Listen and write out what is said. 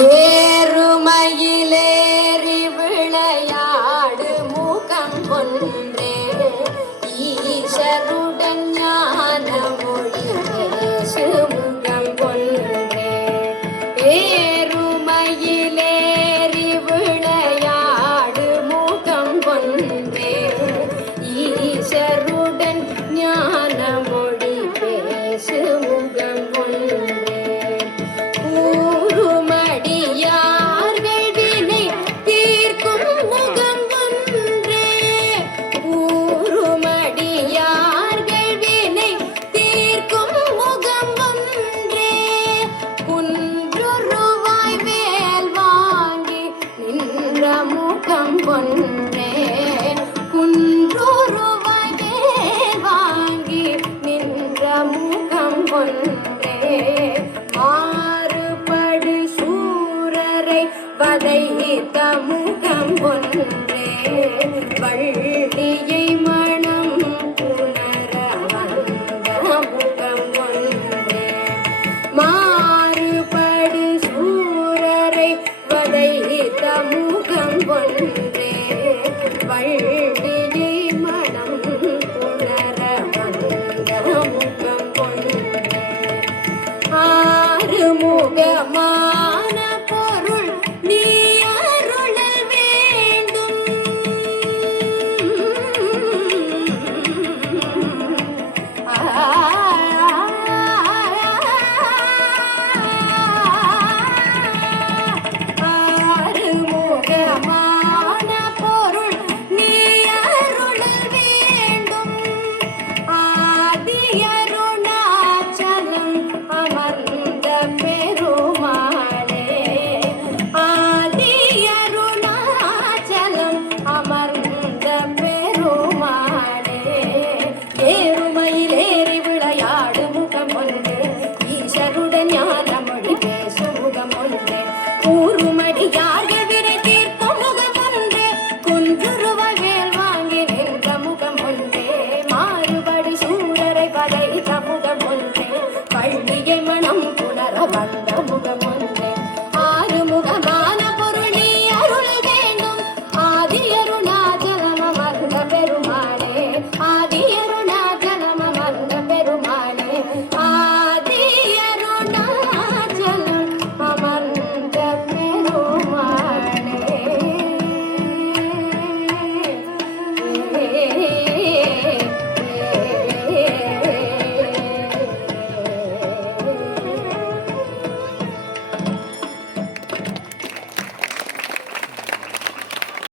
ஏறுமயிலேறி விளையாடு மூக்கம் கொன்றே ஈசருடன் ஞான மொழி பேசு முகம் கொன்றே. ஏறுமயிலேறி விளையாடு மூக்கம் கொன்றே ஈசருடன் ஞான மொழி பேசு முகம் கொன்றே. கொன்றே குன்றுருவாய் வேல் வாங்கி நின்ற முகம் கொன்றே. மாறுபடு சூரரை வதைத்த முகம் கொன்றே. வள்ளியை மனம் புணர வந்த முகம் கொன்றே. மாறுபடு சூரரை வதைத்த முகம் கொன்றே. வள்ளியை மனம் புணர வந்த முகம் கொன்றே. ஆறுமுகமான பொருள் நீ அருளல் வேண்டும். ஆறுமுகமான பொருள் நீ அருளல் வேண்டும். ஆதி அருணாச்சலம் அமர்ந்த பெருமாளே. ஆதி அருணாச்சலம் அமர்ந்த பெருமாளே. ஏறுமயிலேறி விளையாடு முகம் ஒன்று ஈசருடன் ஞான மொழி பேசு முகம் ஒன்று. கூறுமடியார்கள் விரை தீர்க்கும் முகம் ஒன்று. குன்றுருவாய் வேல் வாங்கி நின்ற முகம் ஒன்றே. மாறுபடி சூரரை வதைத்த முகம் ஒன்றே. வள்ளியை மனம் புணர வந்த முகம்